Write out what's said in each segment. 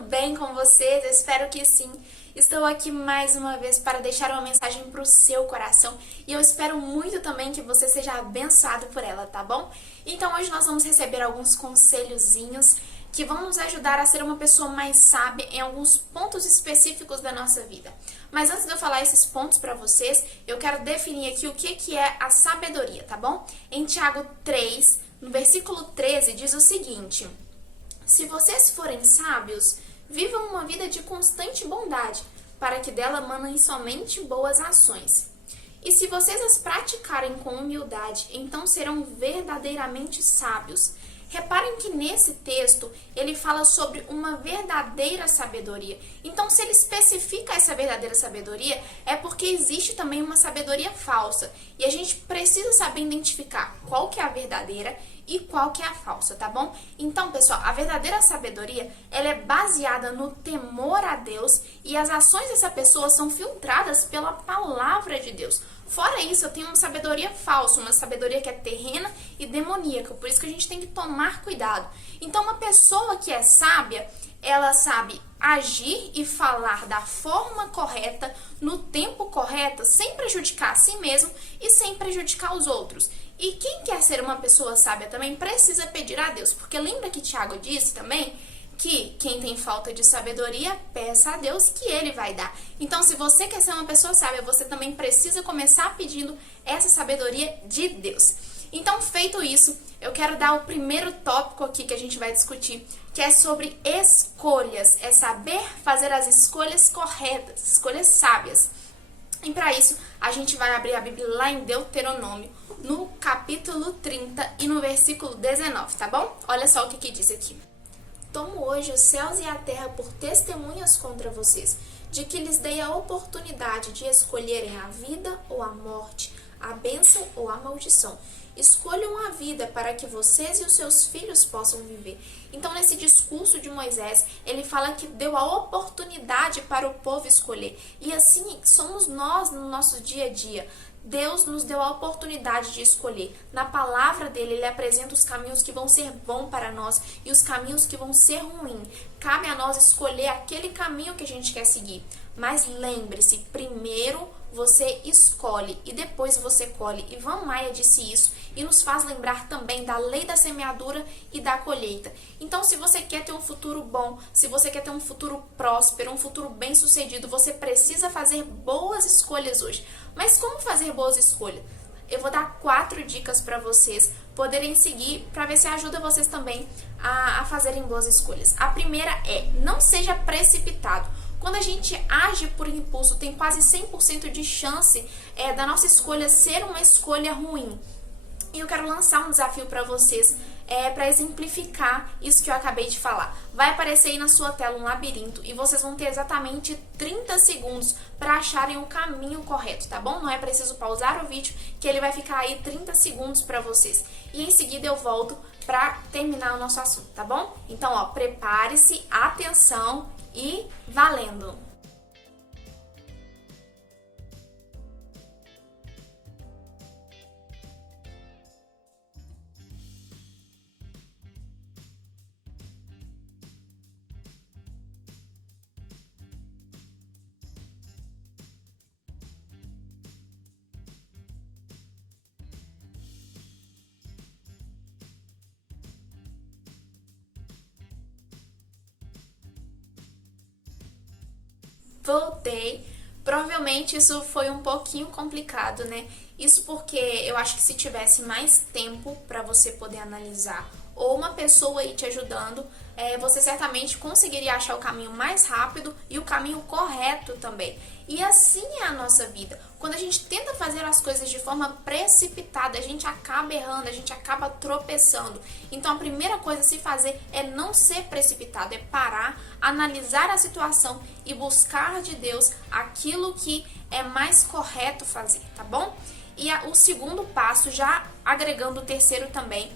tudo bem com vocês? Eu espero que sim. Estou aqui mais uma vez para deixar uma mensagem para o seu coração e eu espero muito também que você seja abençoado por ela, tá bom? Então hoje nós vamos receber alguns conselhozinhos que vão nos ajudar a ser uma pessoa mais sábia em alguns pontos específicos da nossa vida. Mas antes de eu falar esses pontos para vocês, eu quero definir aqui o que é a sabedoria, tá bom? Em Tiago 3, no versículo 13, diz o seguinte: se vocês forem sábios, vivam uma vida de constante bondade, para que dela manem somente boas ações. E se vocês as praticarem com humildade, então serão verdadeiramente sábios. Reparem que nesse texto ele fala sobre uma verdadeira sabedoria. Então, se ele especifica essa verdadeira sabedoria, é porque existe também uma sabedoria falsa. E a gente precisa saber identificar qual que é a verdadeira e qual que é a falsa, tá bom? Então, pessoal, a verdadeira sabedoria, ela é baseada no temor a Deus e as ações dessa pessoa são filtradas pela palavra de Deus. Fora isso, eu tenho uma sabedoria falsa, uma sabedoria que é terrena e demoníaca, por isso que a gente tem que tomar cuidado. Então, uma pessoa que é sábia, ela sabe agir e falar da forma correta, no tempo correto, sem prejudicar a si mesmo e sem prejudicar os outros. E quem quer ser uma pessoa sábia também precisa pedir a Deus, porque lembra que Tiago disse também que quem tem falta de sabedoria, peça a Deus que Ele vai dar. Então, se você quer ser uma pessoa sábia, você também precisa começar pedindo essa sabedoria de Deus. Então, feito isso, eu quero dar o primeiro tópico aqui que a gente vai discutir, que é sobre escolhas. É saber fazer as escolhas corretas, escolhas sábias. E para isso, a gente vai abrir a Bíblia lá em Deuteronômio, no capítulo 30 e no versículo 19, tá bom? Olha só o que diz aqui. Tomo hoje os céus e a terra por testemunhas contra vocês, de que lhes dei a oportunidade de escolherem a vida ou a morte, a bênção ou a maldição. Escolham a vida para que vocês e os seus filhos possam viver. Então, nesse discurso de Moisés, ele fala que deu a oportunidade para o povo escolher. E assim somos nós no nosso dia a dia. Deus nos deu a oportunidade de escolher. Na palavra dele, ele apresenta os caminhos que vão ser bons para nós e os caminhos que vão ser ruins. Cabe a nós escolher aquele caminho que a gente quer seguir. Mas lembre-se, primeiro você escolhe e depois você colhe. Ivan Maia disse isso e nos faz lembrar também da lei da semeadura e da colheita. Então, se você quer ter um futuro bom, se você quer ter um futuro próspero, um futuro bem-sucedido, você precisa fazer boas escolhas hoje. Mas como fazer boas escolhas? Eu vou dar 4 dicas para vocês poderem seguir, para ver se ajuda vocês também a fazerem boas escolhas. A primeira é, não seja precipitado. Quando a gente age por impulso, tem quase 100% de chance da nossa escolha ser uma escolha ruim. E eu quero lançar um desafio para vocês, para exemplificar isso que eu acabei de falar. Vai aparecer aí na sua tela um labirinto e vocês vão ter exatamente 30 segundos para acharem o caminho correto, tá bom? Não é preciso pausar o vídeo, que ele vai ficar aí 30 segundos para vocês. E em seguida eu volto para terminar o nosso assunto, tá bom? Então, ó, prepare-se, atenção e valendo! Voltei. Provavelmente isso foi um pouquinho complicado, né? Isso porque eu acho que se tivesse mais tempo para você poder analisar ou uma pessoa aí te ajudando, você certamente conseguiria achar o caminho mais rápido e o caminho correto também. E assim é a nossa vida. Quando a gente tenta fazer as coisas de forma precipitada, a gente acaba errando, a gente acaba tropeçando. Então a primeira coisa a se fazer é não ser precipitado, é parar, analisar a situação e buscar de Deus aquilo que é mais correto fazer, tá bom? E o segundo passo, já agregando o terceiro também,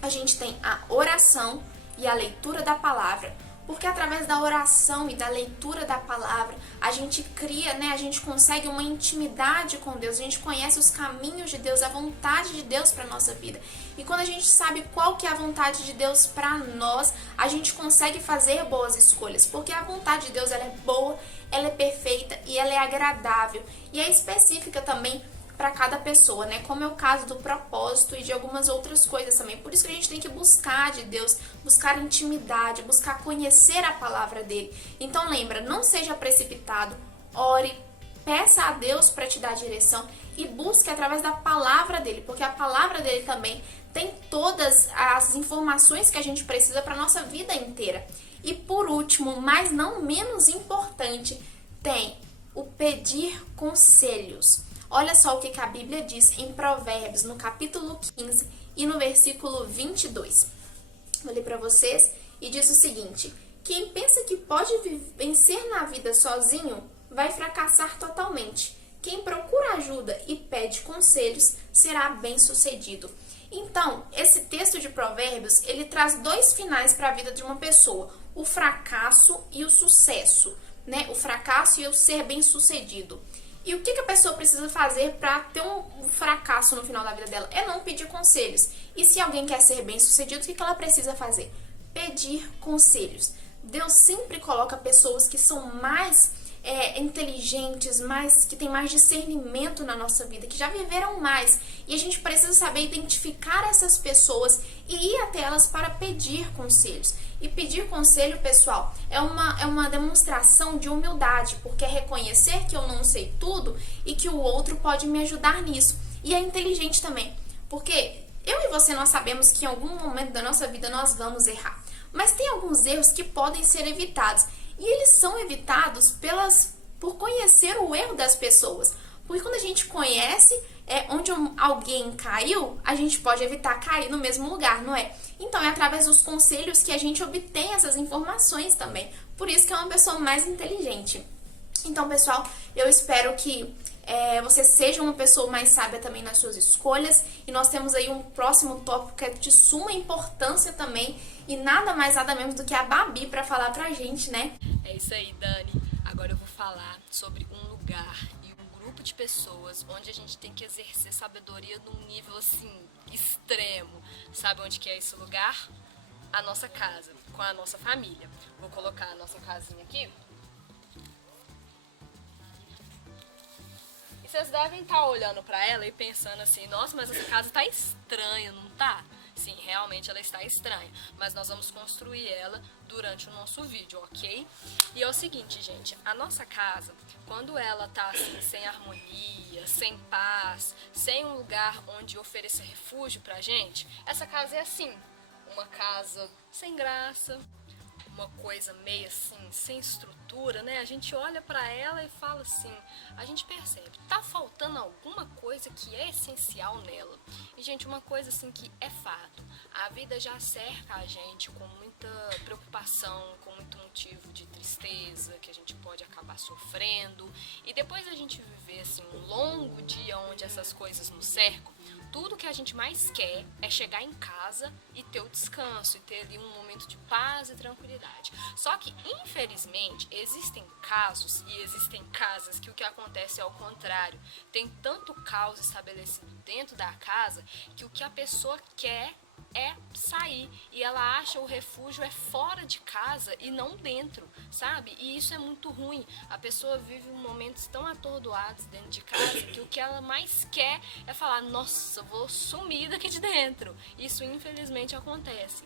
a gente tem a oração e a leitura da palavra. Porque através da oração e da leitura da palavra, a gente cria, né, a gente consegue uma intimidade com Deus, a gente conhece os caminhos de Deus, a vontade de Deus para nossa vida. E quando a gente sabe qual que é a vontade de Deus para nós, a gente consegue fazer boas escolhas, porque a vontade de Deus ela é boa, ela é perfeita e ela é agradável e é específica também para cada pessoa, né? Como é o caso do propósito e de algumas outras coisas também. Por isso que a gente tem que buscar de Deus, buscar intimidade, buscar conhecer a palavra dele. Então lembra, não seja precipitado, ore, peça a Deus para te dar direção e busque através da palavra dele, porque a palavra dele também tem todas as informações que a gente precisa para nossa vida inteira. E por último, mas não menos importante, tem o pedir conselhos. Olha só o que a Bíblia diz em Provérbios, no capítulo 15 e no versículo 22. Vou ler para vocês e diz o seguinte: quem pensa que pode vencer na vida sozinho, vai fracassar totalmente. Quem procura ajuda e pede conselhos, será bem-sucedido. Então, esse texto de Provérbios, ele traz dois finais para a vida de uma pessoa: o fracasso e o sucesso, né? O fracasso e o ser bem-sucedido. E o que a pessoa precisa fazer para ter um fracasso no final da vida dela? É não pedir conselhos. E se alguém quer ser bem-sucedido, o que ela precisa fazer? Pedir conselhos. Deus sempre coloca pessoas que são mais inteligentes, que têm mais discernimento na nossa vida, que já viveram mais. E a gente precisa saber identificar essas pessoas e ir até elas para pedir conselhos. E pedir conselho, pessoal, é uma demonstração de humildade, porque é reconhecer que eu não sei tudo e que o outro pode me ajudar nisso. E é inteligente também, porque eu e você, nós sabemos que em algum momento da nossa vida nós vamos errar. Mas tem alguns erros que podem ser evitados. E eles são evitados por conhecer o erro das pessoas. Porque quando a gente conhece onde alguém caiu, a gente pode evitar cair no mesmo lugar, não é? Então é através dos conselhos que a gente obtém essas informações também. Por isso que é uma pessoa mais inteligente. Então, pessoal, eu espero que você seja uma pessoa mais sábia também nas suas escolhas. E nós temos aí um próximo tópico que é de suma importância também. E nada mais, nada menos do que a Babi para falar pra gente, né? É isso aí, Dani. Agora eu vou falar sobre um lugar e um grupo de pessoas onde a gente tem que exercer sabedoria num nível, assim, extremo. Sabe onde que é esse lugar? A nossa casa, com a nossa família. Vou colocar a nossa casinha aqui. E vocês devem estar olhando pra ela e pensando assim: nossa, mas essa casa tá estranha, não tá? Sim, realmente ela está estranha, mas nós vamos construir ela durante o nosso vídeo, ok? E é o seguinte, gente, a nossa casa, quando ela tá assim, sem harmonia, sem paz, sem um lugar onde oferecer refúgio pra gente, essa casa é assim, uma casa sem graça, uma coisa meio assim, sem estrutura, né? A gente olha pra ela e fala assim, a gente percebe, tá faltando alguma coisa que é essencial nela. E, gente, uma coisa assim que é fato, a vida já cerca a gente com muita preocupação, com muito motivo de tristeza, que a gente pode acabar sofrendo. E depois a gente viver assim um longo dia onde essas coisas nos cercam, tudo que a gente mais quer é chegar em casa e ter o descanso, e ter ali um momento de paz e tranquilidade. Só que, infelizmente, existem casos e existem casas que o que acontece é ao contrário. Tem tanto caos estabelecido dentro da casa que o que a pessoa quer é sair, e ela acha o refúgio é fora de casa e não dentro, sabe? E isso é muito ruim. A pessoa vive momentos tão atordoados dentro de casa que o que ela mais quer é falar, nossa, vou sumir daqui de dentro. Isso infelizmente acontece.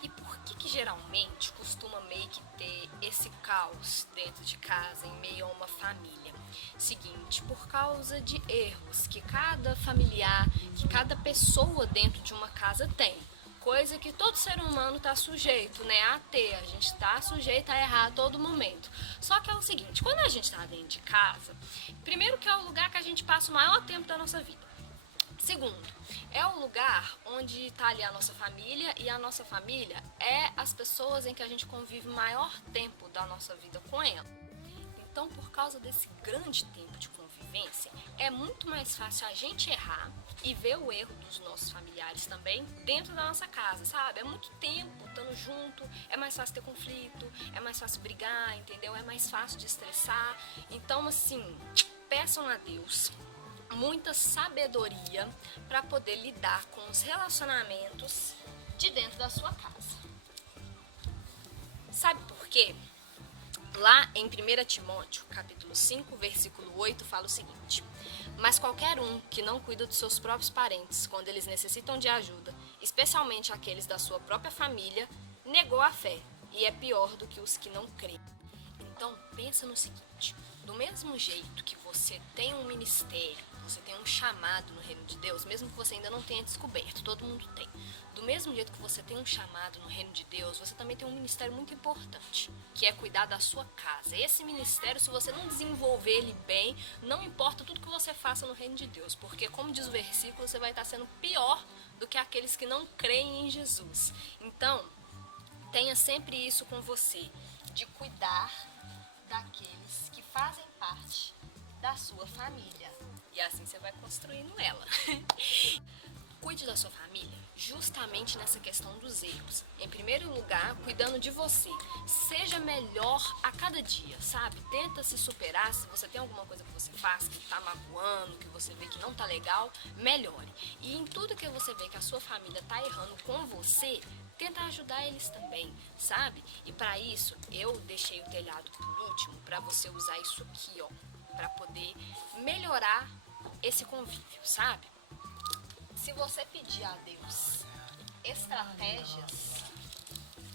E por que geralmente costuma meio que ter esse caos dentro de casa, em meio a uma família? Seguinte, por causa de erros que cada familiar, que cada pessoa dentro de uma casa tem. Coisa que todo ser humano está sujeito, né, a ter. A gente está sujeito a errar a todo momento. Só que é o seguinte, quando a gente está dentro de casa, primeiro que é o lugar que a gente passa o maior tempo da nossa vida. Segundo, é o lugar onde está ali a nossa família, e a nossa família é as pessoas em que a gente convive maior tempo da nossa vida com ela. Então, por causa desse grande tempo de convívio vivência, é muito mais fácil a gente errar e ver o erro dos nossos familiares também dentro da nossa casa, sabe? É muito tempo estando junto, é mais fácil ter conflito, é mais fácil brigar, entendeu? É mais fácil de estressar. Então, assim, peçam a Deus muita sabedoria para poder lidar com os relacionamentos de dentro da sua casa. Sabe por quê? Lá em 1 Timóteo, capítulo 5, versículo 8, fala o seguinte: mas qualquer um que não cuida dos seus próprios parentes quando eles necessitam de ajuda, especialmente aqueles da sua própria família, negou a fé e é pior do que os que não creem. Então, pensa no seguinte: do mesmo jeito que você tem um ministério, você tem um chamado no reino de Deus, mesmo que você ainda não tenha descoberto, todo mundo tem. Do mesmo jeito que você tem um chamado no reino de Deus, você também tem um ministério muito importante, que é cuidar da sua casa. Esse ministério, se você não desenvolver ele bem, não importa tudo que você faça no reino de Deus, porque, como diz o versículo, você vai estar sendo pior do que aqueles que não creem em Jesus. Então, tenha sempre isso com você, de cuidar daqueles que fazem parte da sua família. E assim você vai construindo ela. Cuide da sua família justamente nessa questão dos erros. Em primeiro lugar, cuidando de você. Seja melhor a cada dia, sabe? Tenta se superar. Se você tem alguma coisa que você faz que tá magoando, que você vê que não tá legal, melhore. E em tudo que você vê que a sua família tá errando com você, tenta ajudar eles também, sabe? E para isso, eu deixei o telhado por último, para você usar isso aqui, ó, para poder melhorar esse convívio, sabe? Se você pedir a Deus estratégias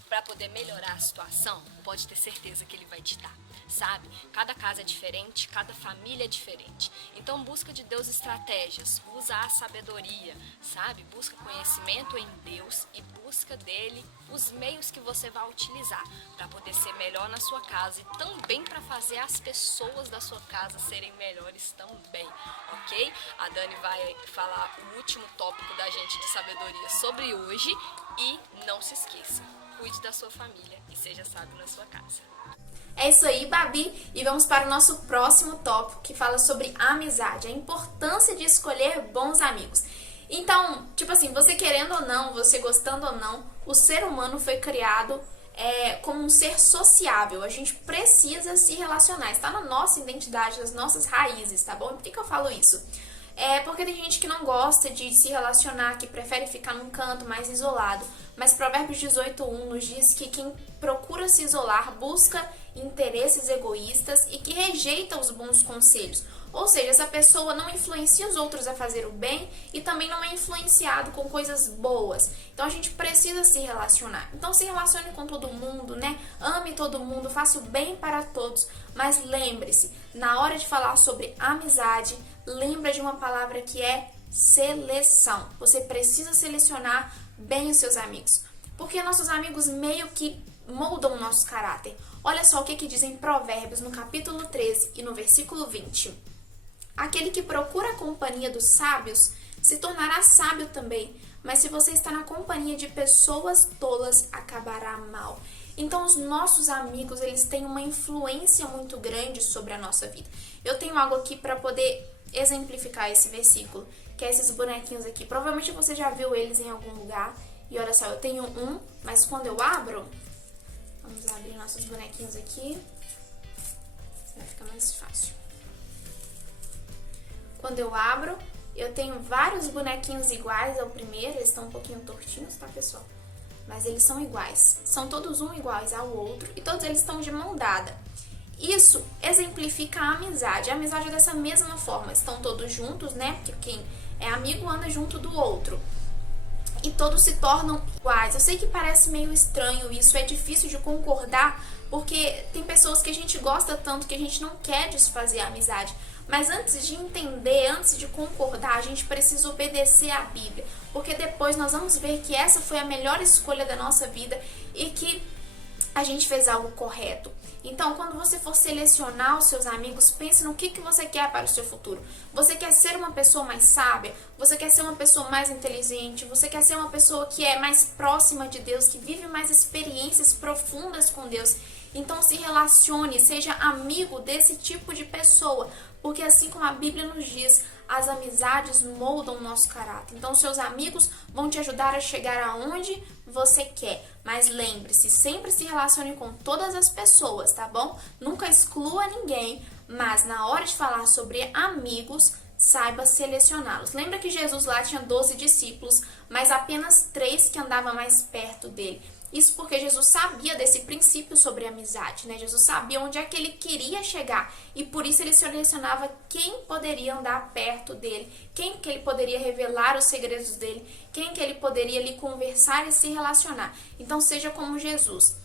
para poder melhorar a situação, pode ter certeza que Ele vai te dar, sabe? Cada casa é diferente, cada família é diferente. Então busca de Deus estratégias, usa a sabedoria, sabe? Busca conhecimento em Deus e busca dele os meios que você vai utilizar para poder ser melhor na sua casa e também para fazer as pessoas da sua casa serem melhores também, ok? A Dani vai falar o último tópico da gente de sabedoria sobre hoje e não se esqueça, cuide da sua família e seja sábio na sua casa. É isso aí, Babi, e vamos para o nosso próximo tópico, que fala sobre amizade, a importância de escolher bons amigos. Então, tipo assim, você querendo ou não, você gostando ou não, o ser humano foi criado como um ser sociável. A gente precisa se relacionar, está na nossa identidade, nas nossas raízes, tá bom? E por que eu falo isso? Porque tem gente que não gosta de se relacionar, que prefere ficar num canto mais isolado. Mas Provérbios 18:1 nos diz que quem procura se isolar busca interesses egoístas e que rejeita os bons conselhos. Ou seja, essa pessoa não influencia os outros a fazer o bem e também não é influenciado com coisas boas. Então a gente precisa se relacionar. Então se relacione com todo mundo, né? Ame todo mundo, faça o bem para todos. Mas lembre-se, na hora de falar sobre amizade, lembra de uma palavra que é seleção. Você precisa selecionar bem os seus amigos. Porque nossos amigos meio que moldam o nosso caráter. Olha só o que diz em Provérbios, no capítulo 13 e no versículo 20. Aquele que procura a companhia dos sábios se tornará sábio também, mas se você está na companhia de pessoas tolas, acabará mal. Então, os nossos amigos, eles têm uma influência muito grande sobre a nossa vida. Eu tenho algo aqui para poder exemplificar esse versículo, que é esses bonequinhos aqui. Provavelmente você já viu eles em algum lugar. E olha só, eu tenho um, mas quando eu abro, vamos abrir nossos bonequinhos aqui, vai ficar mais fácil. Quando eu abro, eu tenho vários bonequinhos iguais ao primeiro, eles estão um pouquinho tortinhos, tá, pessoal? Mas eles são iguais, são todos um iguais ao outro e todos eles estão de mão dada. Isso exemplifica a amizade. A amizade é dessa mesma forma, estão todos juntos, né? Porque quem é amigo anda junto do outro. E todos se tornam iguais. Eu sei que parece meio estranho isso, é difícil de concordar, porque tem pessoas que a gente gosta tanto que a gente não quer desfazer a amizade. Mas antes de entender, antes de concordar, a gente precisa obedecer à Bíblia. Porque depois nós vamos ver que essa foi a melhor escolha da nossa vida e que a gente fez algo correto. Então, quando você for selecionar os seus amigos, pense no que você quer para o seu futuro. Você quer ser uma pessoa mais sábia? Você quer ser uma pessoa mais inteligente? Você quer ser uma pessoa que é mais próxima de Deus, que vive mais experiências profundas com Deus? Então se relacione, seja amigo desse tipo de pessoa, porque assim como a Bíblia nos diz, as amizades moldam o nosso caráter. Então seus amigos vão te ajudar a chegar aonde você quer. Mas lembre-se, sempre se relacione com todas as pessoas, tá bom? Nunca exclua ninguém, mas na hora de falar sobre amigos, saiba selecioná-los. Lembra que Jesus lá tinha 12 discípulos, mas apenas 3 que andavam mais perto dele. Isso porque Jesus sabia desse princípio sobre amizade, né? Jesus sabia onde é que ele queria chegar e por isso ele selecionava quem poderia andar perto dele, quem que ele poderia revelar os segredos dele, quem que ele poderia lhe conversar e se relacionar. Então seja como Jesus.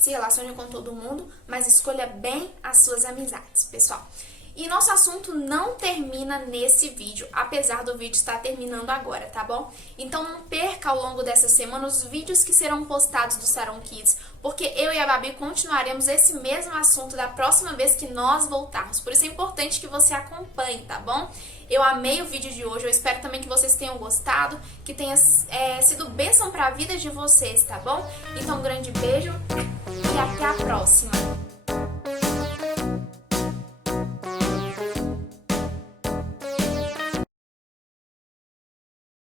Se relacione com todo mundo, mas escolha bem as suas amizades, pessoal. E nosso assunto não termina nesse vídeo, apesar do vídeo estar terminando agora, tá bom? Então não perca ao longo dessa semana os vídeos que serão postados do Saron Kids, porque eu e a Babi continuaremos esse mesmo assunto da próxima vez que nós voltarmos. Por isso é importante que você acompanhe, tá bom? Eu amei o vídeo de hoje, eu espero também que vocês tenham gostado, que tenha sido bênção para a vida de vocês, tá bom? Então um grande beijo e até a próxima!